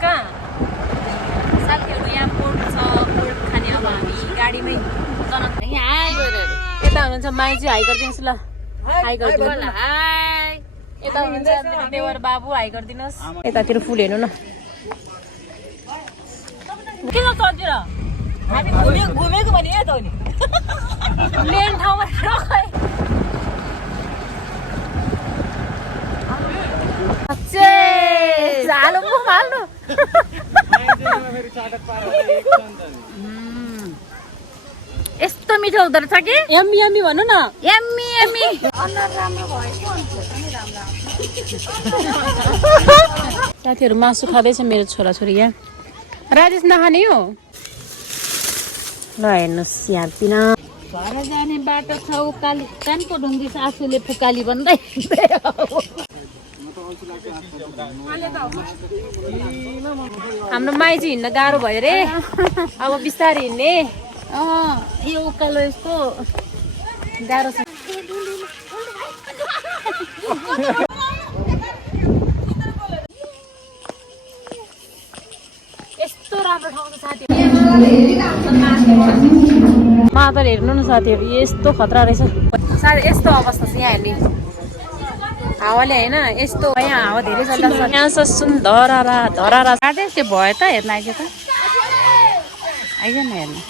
कहाँ साथीहरू यहाँ पोर्ट छ पोर्ट खाने अब हामी गाडीमै यता हुनुहुन्छ माइजी हाई गरिदिनुहोस् ल हाई गरिदिनु यता हुनुहुन्छ मेरो देवर बाबु हाई गरिदिनुहोस् यतातिर फुल हेर्नु न किन चल्तिर हामी घुमेको भने यहाँ त हो नि मेन ठाउँमा हालो मुख हाल्नु यस्तो मिठो हुँदो रहेछ कि यम्मी यम्मी भन्नु न यम्मी यम्मी साथीहरू मासु खाँदैछ मेरो छोराछोरी यहाँ राजेश नखाने हो ल हेर्नुहोस् यहाँ पिन घर जाने बाटो छ उकाली कानको ढुङ्गी सासूले फुकाली भन्दै हाम्रो माइजी हिँड्न गाह्रो भयो रे अब बिस्तारै हिँड्ने यो उकालो यस्तो गाह्रो छ यस्तो राम्रो ठाउँ छ साथीहरू मादल हेर्नु न साथीहरू यस्तो खतरा रहेछ साथी यस्तो अवस्था छ यहाँ हेर्ने हावाले होइन यस्तो यहाँ हावा धेरै चलिरहेको छ यहाँ सुन धरारा धरारा साथै त्यो भयो त हेर्न आइज त आइज न हेर्नु